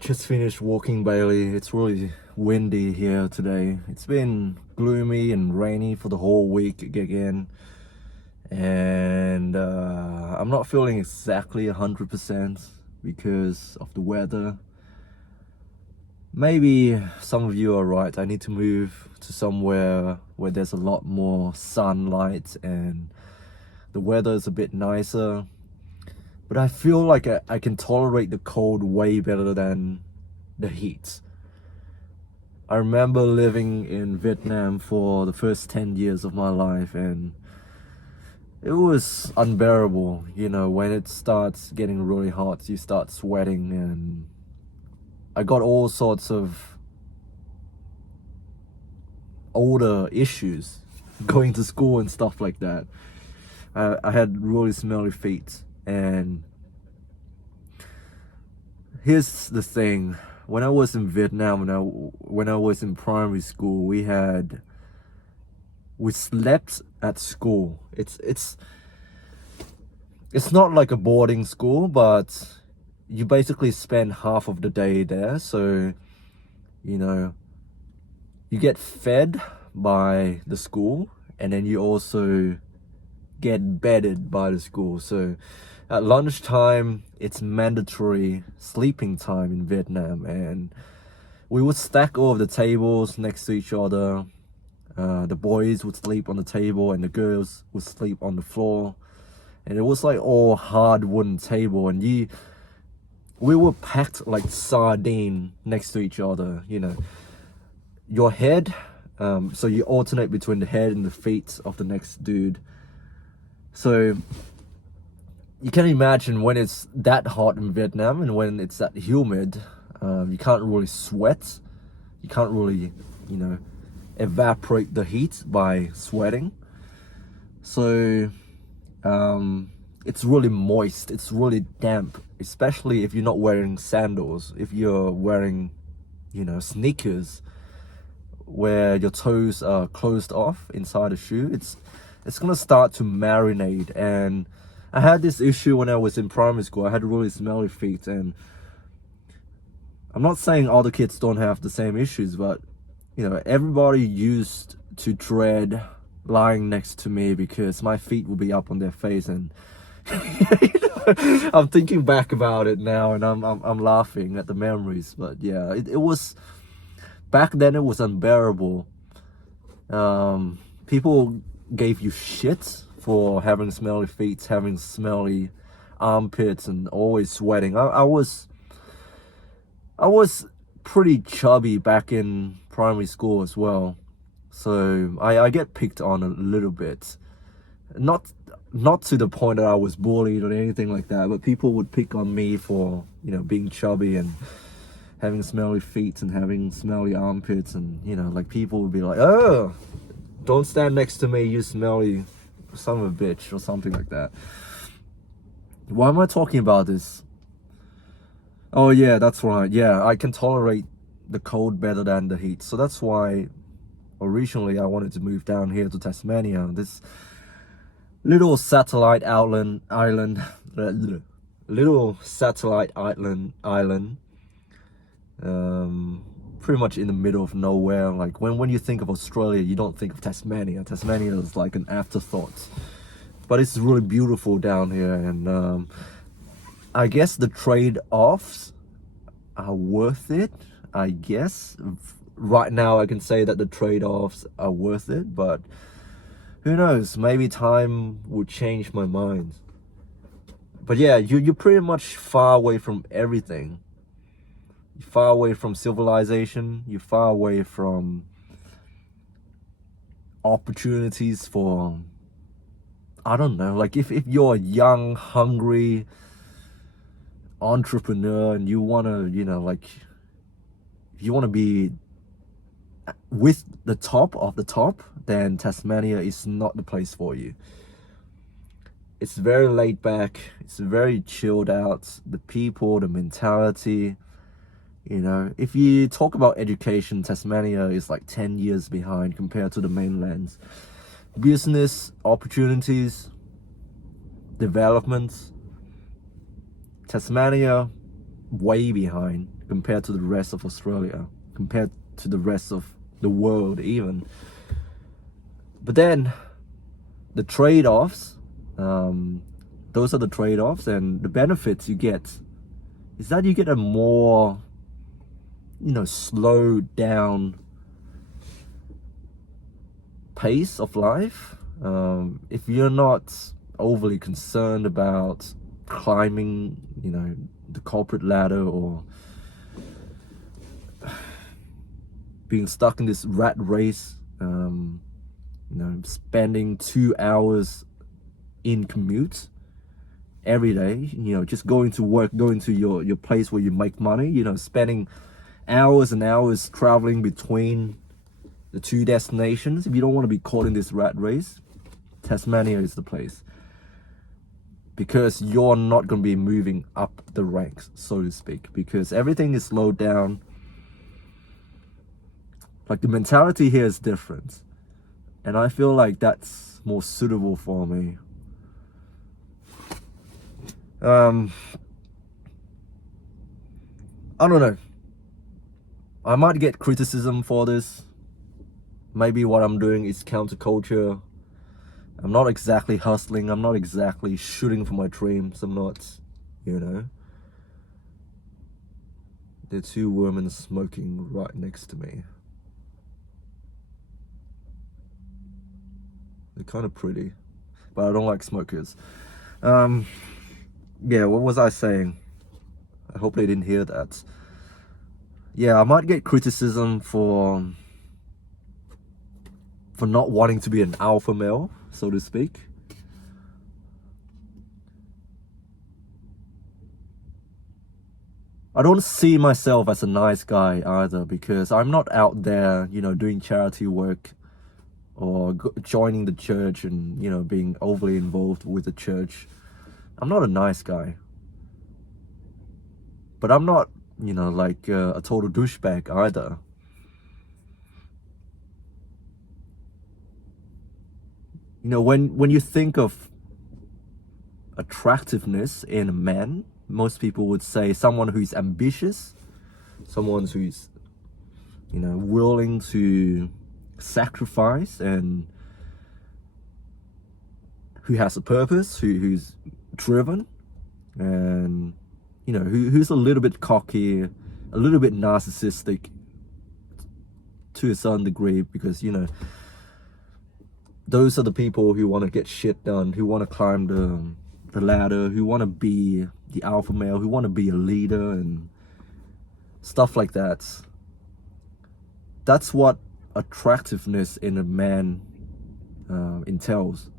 Just finished walking Bailey. It's really windy here today. It's been gloomy and rainy for the whole week again, and I'm not feeling exactly 100% because of the weather. Maybe some of you are right. I need to move to somewhere where there's a lot more sunlight and the weather is a bit nicer. But I feel like I can tolerate the cold way better than the heat. I remember living in Vietnam for the first 10 years of my life, and it was unbearable. You know, when it starts getting really hot, you start sweating, and I got all sorts of older issues going to school and stuff like that. I had really smelly feet. And here's the thing, when I was in Vietnam, when I was in primary school, we slept at school. It's not like a boarding school, but you basically spend half of the day there. So, you know, you get fed by the school, and then you also get bedded by the school. So at lunchtime, it's mandatory sleeping time in Vietnam, and we would stack all of the tables next to each other. The boys would sleep on the table and the girls would sleep on the floor, and it was like all hard wooden table, and we were packed like sardine next to each other. You know, your head, so you alternate between the head and the feet of the next dude. So you can imagine when it's that hot in Vietnam and when it's that humid, you can't really sweat. You can't really, you know, evaporate the heat by sweating. So it's really moist, it's really damp, especially if you're not wearing sandals. If you're wearing, sneakers where your toes are closed off inside the shoe, it's gonna start to marinate. And I had this issue when I was in primary school. I had really smelly feet, and I'm not saying all the kids don't have the same issues, but everybody used to dread lying next to me because my feet would be up on their face. And I'm thinking back about it now, and I'm laughing at the memories. But yeah, it was back then. It was unbearable. People gave you shit for having smelly feet, having smelly armpits, and always sweating. I was pretty chubby back in primary school as well, so I get picked on a little bit. Not to the point that I was bullied or anything like that, but people would pick on me for being chubby and having smelly feet and having smelly armpits, and like people would be like, "Oh, don't stand next to me, you smelly son of a bitch," or something like that. Why am I talking about this? Oh yeah, that's right. Yeah, I can tolerate the cold better than the heat. So that's why originally I wanted to move down here to Tasmania. This little satellite island, little satellite island, pretty much in the middle of nowhere. Like when you think of Australia, you don't think of Tasmania. Tasmania is like an afterthought, but it's really beautiful down here. And I guess the trade-offs are worth it, I guess. Right now I can say that the trade-offs are worth it, but who knows, maybe time will change my mind. But yeah, you're pretty much far away from everything. You're far away from civilization, you're far away from opportunities for, I don't know, like if you're a young, hungry entrepreneur and you want to, if you want to be with the top of the top, then Tasmania is not the place for you. It's very laid back, it's very chilled out. The people, the mentality, if you talk about education, Tasmania is like 10 years behind compared to the mainlands. Business opportunities, developments, Tasmania way behind compared to the rest of Australia, compared to the rest of the world even. But then the trade-offs, those are the trade-offs, and the benefits you get is that you get a more slowed down pace of life. If you're not overly concerned about climbing the corporate ladder, or being stuck in this rat race, spending 2 hours in commute every day, just going to work, going to your place where you make money, spending hours and hours traveling between the two destinations. If you don't want to be caught in this rat race, Tasmania is the place, because you're not going to be moving up the ranks, so to speak, because everything is slowed down. Like the mentality here is different, and I feel like that's more suitable for me. I don't know. I might get criticism for this. Maybe what I'm doing is counterculture. I'm not exactly hustling. I'm not exactly shooting for my dreams. I'm not, There are two women smoking right next to me. They're kind of pretty, but I don't like smokers. Yeah, what was I saying? I hope they didn't hear that. Yeah, I might get criticism for not wanting to be an alpha male, so to speak. I don't see myself as a nice guy either, because I'm not out there, doing charity work or joining the church and, you know, being overly involved with the church. I'm not a nice guy. But I'm not, you know, like a total douchebag either. You know, when you think of attractiveness in a man, most people would say someone who's ambitious, someone who's, you know, willing to sacrifice, and who has a purpose, who's driven, and, you know, who's a little bit cocky, a little bit narcissistic to a certain degree, because, you know, those are the people who want to get shit done, who want to climb the ladder, who want to be the alpha male, who want to be a leader and stuff like that. That's what attractiveness in a man entails.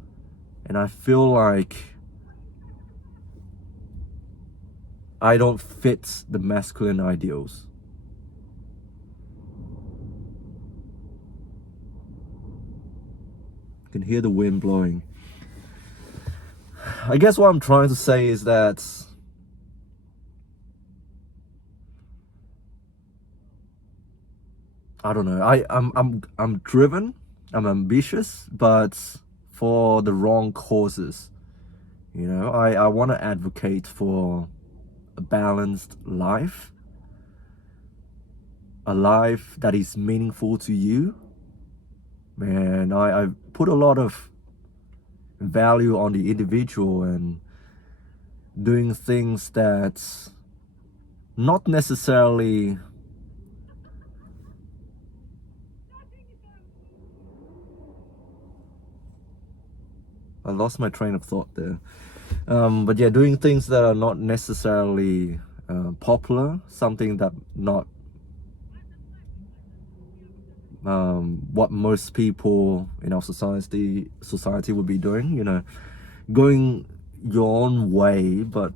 And I feel like I don't fit the masculine ideals. You can hear the wind blowing. I guess what I'm trying to say is that I don't know. I'm driven, I'm ambitious, but for the wrong causes. You know, I want to advocate for a balanced life, a life that is meaningful to you. Man, I put a lot of value on the individual and doing things that not necessarily I lost my train of thought there. But yeah, doing things that are not necessarily popular, something that not what most people in our society would be doing, you know, going your own way. But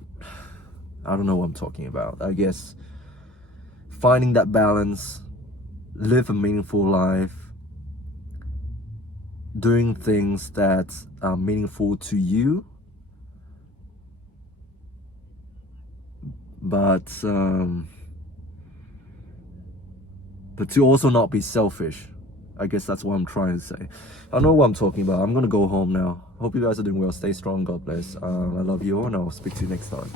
I don't know what I'm talking about. I guess finding that balance, live a meaningful life, doing things that are meaningful to you, but to also not be selfish. I guess that's what I'm trying to say. I know what I'm talking about. I'm gonna go home now. Hope you guys are doing well. Stay strong. God bless. I love you all, and I'll speak to you next time.